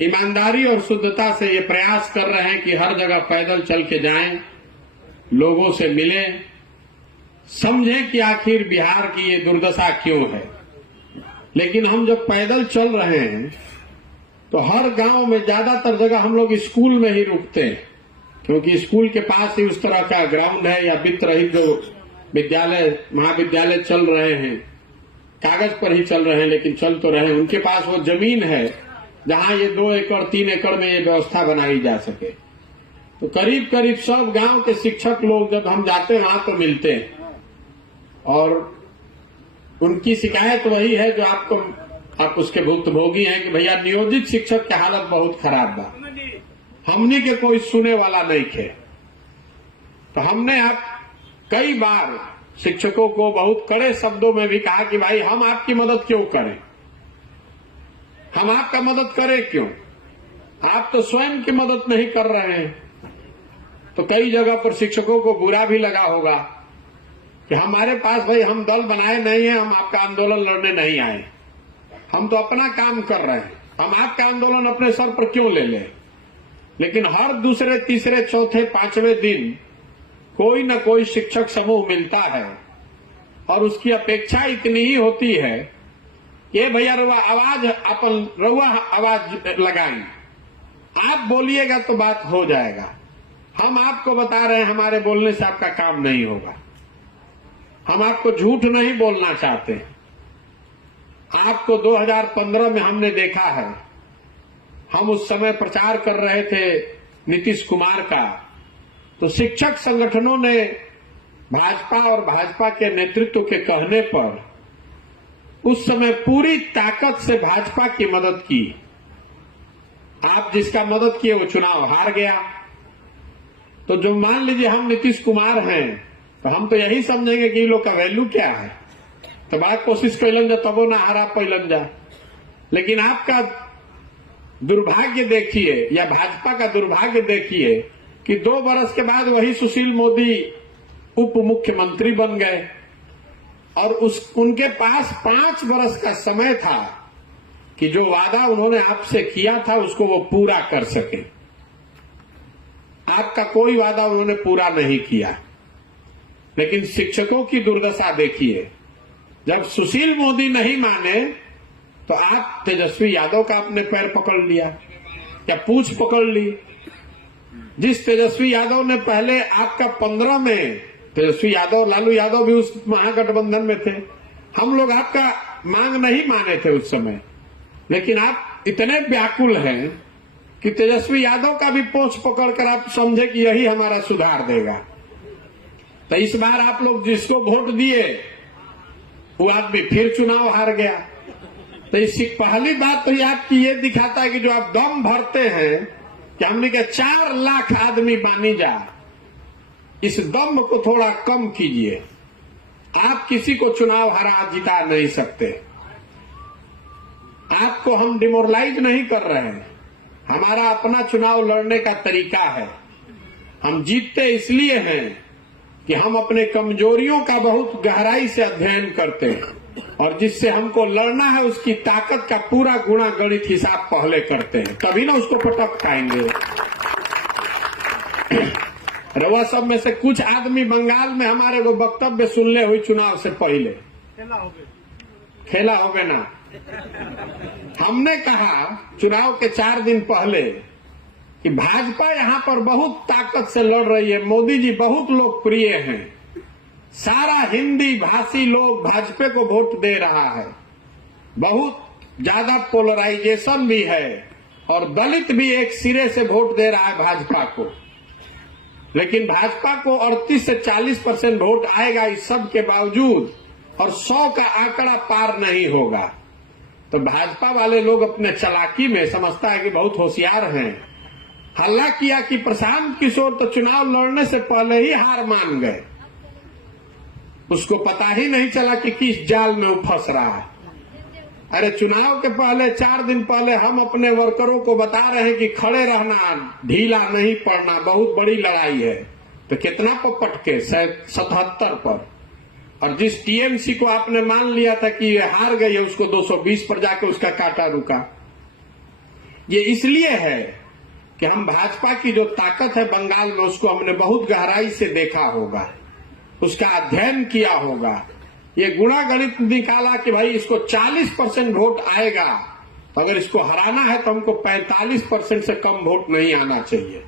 ईमानदारी और शुद्धता से ये प्रयास कर रहे हैं कि हर जगह पैदल चल के जाएं, लोगों से मिलें, समझें कि आखिर बिहार की ये दुर्दशा क्यों है। लेकिन हम जब पैदल चल रहे हैं तो हर गांव में ज्यादातर जगह हम लोग स्कूल में ही रुकते हैं, क्योंकि स्कूल के पास ही उस तरह का ग्राउंड है या वित्त रहित जो विद्यालय महाविद्यालय चल रहे हैं, कागज पर ही चल रहे हैं लेकिन चल तो रहे हैं, उनके पास वो जमीन है जहां ये 2 एकड़ 3 एकड़ में ये व्यवस्था बनाई जा सके। तो करीब करीब सब गांव के शिक्षक लोग जब हम जाते हैं वहां तो मिलते हैं और उनकी शिकायत वही है जो आप उसके भुक्तभोगी हैं कि भैया नियोजित शिक्षक की हालत बहुत खराब बा, हमनी के कोई सुने वाला नहीं थे। तो हमने आप कई बार शिक्षकों को बहुत कड़े शब्दों में भी कहा कि भाई हम आपकी मदद क्यों करें, हम आपका मदद करें क्यों, आप तो स्वयं की मदद नहीं कर रहे हैं। तो कई जगह पर शिक्षकों को बुरा भी लगा होगा कि हमारे पास भाई हम दल बनाए नहीं है, हम आपका आंदोलन लड़ने नहीं आए, हम तो अपना काम कर रहे हैं, हम आपका आंदोलन अपने सर पर क्यों ले लें। लेकिन हर दूसरे तीसरे चौथे पांचवें दिन कोई न कोई शिक्षक समूह मिलता है और उसकी अपेक्षा इतनी ही होती है कि भैया रउआ आवाज लगाई, आप बोलिएगा तो बात हो जाएगा, हम आपको बता रहे हैं हमारे बोलने से आपका काम नहीं होगा, हम आपको झूठ नहीं बोलना चाहते। आपको 2015 में हमने देखा है, हम उस समय प्रचार कर रहे थे नीतीश कुमार का, तो शिक्षक संगठनों ने भाजपा और भाजपा के नेतृत्व के कहने पर उस समय पूरी ताकत से भाजपा की मदद की। आप जिसका मदद किए वो चुनाव हार गया। तो जो मान लीजिए हम नीतीश कुमार हैं तो हम तो यही समझेंगे कि इन लोग का वैल्यू क्या है, तो बात कोशिश कैलन जा तबो ना हारा पैलन जा। लेकिन आपका दुर्भाग्य देखिए या भाजपा का दुर्भाग्य देखिए कि 2 बरस के बाद वही सुशील मोदी उप मुख्यमंत्री बन गए और उनके पास 5 बरस का समय था कि जो वादा उन्होंने आपसे किया था उसको वो पूरा कर सके। आपका कोई वादा उन्होंने पूरा नहीं किया। लेकिन शिक्षकों की दुर्दशा देखिए, जब सुशील मोदी नहीं माने तो आप तेजस्वी यादव का अपने पैर पकड़ लिया या पूंछ पकड़ ली। जिस तेजस्वी यादव ने पहले आपका 15 में, तेजस्वी यादव लालू यादव भी उस महागठबंधन में थे, हम लोग आपका मांग नहीं माने थे उस समय, लेकिन आप इतने व्याकुल हैं कि तेजस्वी यादव का भी पूंछ पकड़कर आप समझे कि यही हमारा सुधार देगा। तो इस बार आप लोग जिसको वोट दिए वो आदमी फिर चुनाव हार गया। तो इसकी पहली बात तो ये आपकी ये दिखाता है कि जो आप दम भरते हैं कि हमने के 4 लाख आदमी बानी जा, इस दम को थोड़ा कम कीजिए। आप किसी को चुनाव हरा जिता नहीं सकते। आपको हम डिमोरलाइज नहीं कर रहे हैं, हमारा अपना चुनाव लड़ने का तरीका है। हम जीतते इसलिए हैं कि हम अपने कमजोरियों का बहुत गहराई से अध्ययन करते हैं और जिससे हमको लड़ना है उसकी ताकत का पूरा गुणा गणित हिसाब पहले करते हैं, तभी ना उसको पटक पाएंगे। रवा सब में से कुछ आदमी बंगाल में हमारे वो वक्तव्य सुनले हुई चुनाव से पहले खेला हो गए ना। हमने कहा चुनाव के 4 दिन पहले कि भाजपा यहां पर बहुत ताकत से लड़ रही है, मोदी जी बहुत लोकप्रिय हैं, सारा हिंदी भाषी लोग भाजपा को वोट दे रहा है, बहुत ज्यादा पोलराइजेशन भी है और दलित भी एक सिरे से वोट दे रहा है भाजपा को। लेकिन भाजपा को 38 से 40% वोट आएगा इस सब के बावजूद और 100 का आंकड़ा पार नहीं होगा। तो भाजपा वाले लोग अपने चालाकी में समझता है कि बहुत होशियार हैं, हल्ला किया कि प्रशांत किशोर तो चुनाव लड़ने से पहले ही हार मान गए, उसको पता ही नहीं चला कि किस जाल में वो फंस रहा है। अरे चुनाव के पहले 4 दिन पहले हम अपने वर्करों को बता रहे हैं कि खड़े रहना, ढीला नहीं पड़ना, बहुत बड़ी लड़ाई है। तो कितना पर पटके 77 पर, और जिस टीएमसी को आपने मान लिया था कि ये हार गई है उसको 220 पर जाके उसका काटा रुका। ये इसलिए है कि हम भाजपा की जो ताकत है बंगाल में उसको हमने बहुत गहराई से देखा होगा, उसका अध्ययन किया होगा। ये गुणा गणित निकाला कि भाई इसको 40% वोट आएगा, तो अगर इसको हराना है तो हमको 45% से कम वोट नहीं आना चाहिए।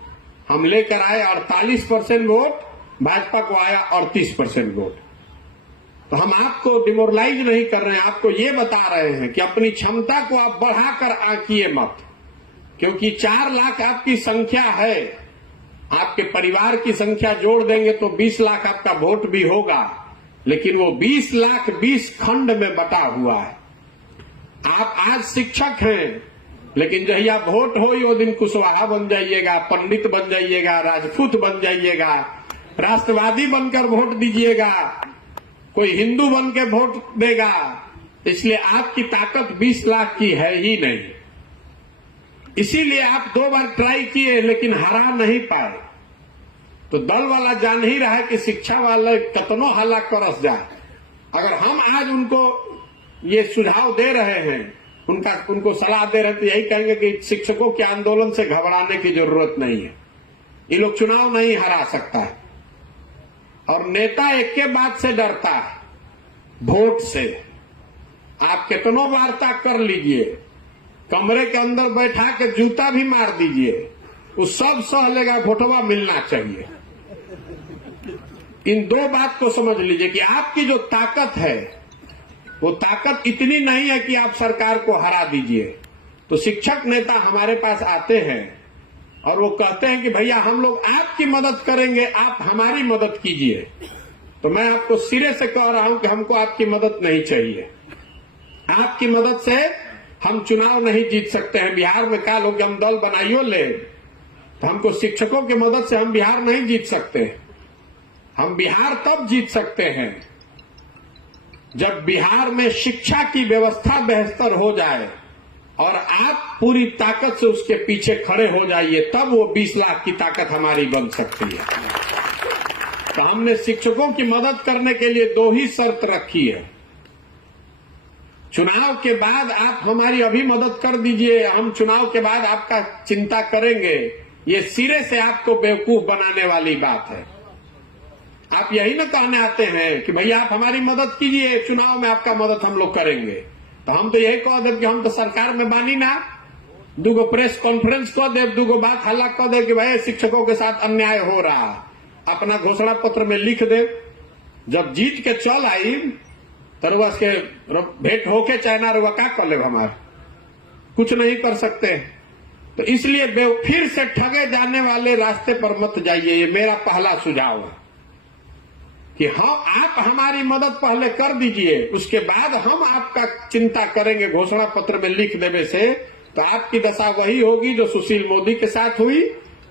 हम लेकर आए 48% वोट, भाजपा को आया 38% वोट। तो हम आपको डिमोरलाइज नहीं कर रहे हैं, आपको ये बता रहे हैं कि अपनी क्षमता को आप बढ़ाकर आंकिए मत, क्योंकि 4 लाख आपकी संख्या है, आपके परिवार की संख्या जोड़ देंगे तो 20 लाख आपका वोट भी होगा, लेकिन वो 20 लाख 20 खंड में बटा हुआ है। आप आज शिक्षक हैं, लेकिन जहिया वोट हो वो दिन कुशवाहा बन जाइएगा, पंडित बन जाइएगा, राजपूत बन जाइएगा, राष्ट्रवादी बनकर वोट दीजिएगा, कोई हिंदू बन के वोट देगा। इसलिए आपकी ताकत 20 लाख की है ही नहीं। इसीलिए आप 2 बार ट्राई किए लेकिन हरा नहीं पाए। तो दल वाला जान ही रहा है कि शिक्षा वाले कतनो हल्ला करस जाए। अगर हम आज उनको ये सुझाव दे रहे हैं, उनको सलाह दे रहे हैं, तो यही कहेंगे कि शिक्षकों के आंदोलन से घबराने की जरूरत नहीं है, ये लोग चुनाव नहीं हरा सकता है। और नेता एक के बात से डरता है, वोट से। आप कितनों वार्ता कर लीजिए, कमरे के अंदर बैठा के जूता भी मार दीजिए, वो सब सह लेगा, वोटवा मिलना चाहिए। इन 2 बात को समझ लीजिए कि आपकी जो ताकत है वो ताकत इतनी नहीं है कि आप सरकार को हरा दीजिए। तो शिक्षक नेता हमारे पास आते हैं और वो कहते हैं कि भैया हम लोग आपकी मदद करेंगे, आप हमारी मदद कीजिए। तो मैं आपको सिरे से कह रहा हूं कि हमको आपकी मदद नहीं चाहिए। आपकी मदद से हम चुनाव नहीं जीत सकते हैं। बिहार में क्या लोग हम दल बनाइयो ले, तो हमको शिक्षकों की मदद से हम बिहार नहीं जीत सकते। हम बिहार तब जीत सकते हैं जब बिहार में शिक्षा की व्यवस्था बेहतर हो जाए और आप पूरी ताकत से उसके पीछे खड़े हो जाइए, तब वो 20 लाख की ताकत हमारी बन सकती है। तो हमने शिक्षकों की मदद करने के लिए 2 ही शर्त रखी है। चुनाव के बाद आप हमारी अभी मदद कर दीजिए, हम चुनाव के बाद आपका चिंता करेंगे। ये सिरे से आपको बेवकूफ बनाने वाली बात है। आप यही ना कहने आते हैं कि भैया आप हमारी मदद कीजिए, चुनाव में आपका मदद हम लोग करेंगे। तो हम तो यही कह दे कि हम तो सरकार में बानी ना, 2 प्रेस कॉन्फ्रेंस कह दे, 2 बात हल्ला कह दे कि भाई शिक्षकों के साथ अन्याय हो रहा, अपना घोषणा पत्र में लिख दे। जब जीत के चल आई तो के भेंट होके चाइना रुआ का कर ले, हमारे कुछ नहीं कर सकते। तो इसलिए फिर से ठगे जाने वाले रास्ते पर मत जाइए, ये मेरा पहला सुझाव है कि हाँ आप हमारी मदद पहले कर दीजिए, उसके बाद हम आपका चिंता करेंगे। घोषणा पत्र में लिख देने से तो आपकी दशा वही होगी जो सुशील मोदी के साथ हुई,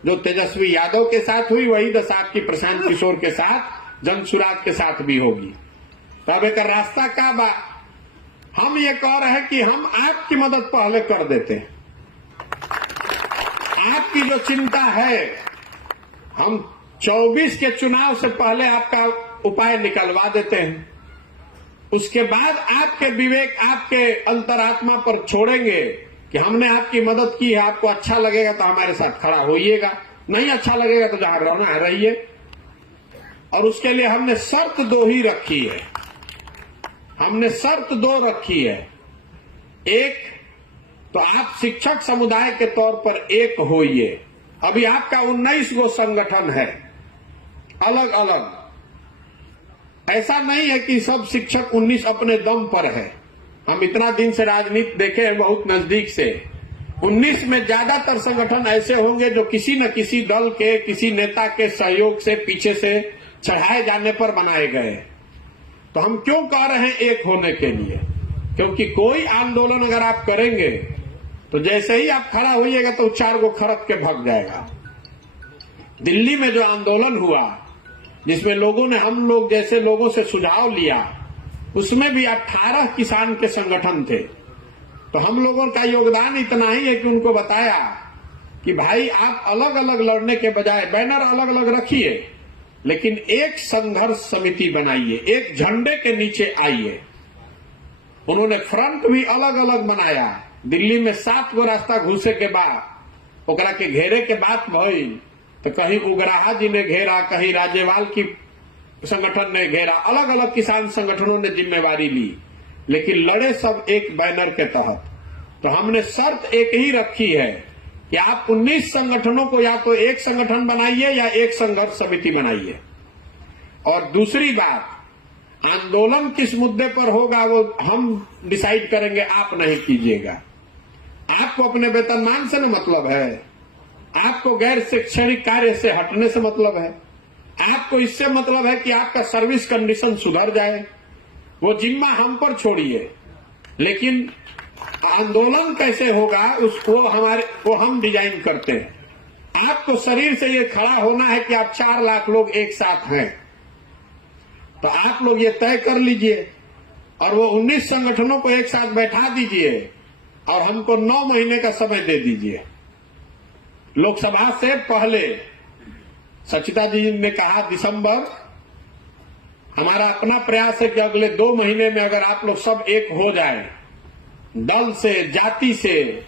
जो तेजस्वी यादव के साथ हुई, वही दशा आपकी प्रशांत किशोर के साथ, जनसुराज के साथ भी होगी। तब एक रास्ता का बा, हम ये कह रहे हैं कि हम आपकी मदद पहले कर देते हैं। आपकी जो चिंता है, हम 24 के चुनाव से पहले आपका उपाय निकलवा देते हैं। उसके बाद आपके विवेक, आपके अंतरात्मा पर छोड़ेंगे कि हमने आपकी मदद की है, आपको अच्छा लगेगा तो हमारे साथ खड़ा होइएगा, नहीं अच्छा लगेगा तो जहां रहना है रहिए। और उसके लिए हमने शर्त 2 ही रखी है। हमने शर्त 2 रखी है। एक तो आप शिक्षक समुदाय के तौर पर एक होइए। अभी आपका 19 गो संगठन है अलग अलग, ऐसा नहीं है कि सब शिक्षक 19 अपने दम पर है। हम इतना दिन से राजनीति देखे हैं बहुत नजदीक से। 19 में ज्यादातर संगठन ऐसे होंगे जो किसी न किसी दल के, किसी नेता के सहयोग से, पीछे से चढ़ाए जाने पर बनाए गए। तो हम क्यों कह रहे हैं एक होने के लिए? क्योंकि कोई आंदोलन अगर आप करेंगे तो जैसे ही आप खड़ा होइएगा तो 4 गो खरक के भाग जाएगा। दिल्ली में जो आंदोलन हुआ, जिसमें लोगों ने, हम लोग जैसे लोगों से सुझाव लिया, उसमें भी 18 किसान के संगठन थे। तो हम लोगों का योगदान इतना ही है कि उनको बताया कि भाई आप अलग अलग लड़ने के बजाय बैनर अलग अलग रखिए, लेकिन एक संघर्ष समिति बनाइए, एक झंडे के नीचे आइए। उन्होंने फ्रंट भी अलग अलग बनाया, दिल्ली में 7 गो रास्ता घुसे के बाद ओकरा के घेरे के बात भई तो कहीं उग्राहा जी ने घेरा, कहीं राज्यपाल की संगठन ने घेरा, अलग अलग किसान संगठनों ने जिम्मेवारी ली, लेकिन लड़े सब एक बैनर के तहत। तो हमने शर्त एक ही रखी है कि आप 19 संगठनों को या तो एक संगठन बनाइए या एक संघर्ष समिति बनाइए। और दूसरी बात, आंदोलन किस मुद्दे पर होगा वो हम डिसाइड करेंगे, आप नहीं कीजिएगा। आपको अपने वेतनमान से न मतलब है, आपको गैर शैक्षणिक कार्य से हटने से मतलब है, आपको इससे मतलब है कि आपका सर्विस कंडीशन सुधर जाए। वो जिम्मा हम पर छोड़िए, लेकिन आंदोलन कैसे होगा वो हम डिजाइन करते हैं। आपको शरीर से ये खड़ा होना है कि आप 4 लाख लोग एक साथ हैं, तो आप लोग ये तय कर लीजिए और वो 19 संगठनों को एक साथ बैठा दीजिए और हमको 9 महीने का समय दे दीजिए। लोकसभा से पहले सचिता जी ने कहा दिसंबर, हमारा अपना प्रयास है कि अगले 2 महीने में अगर आप लोग सब एक हो जाए, दल से, जाति से,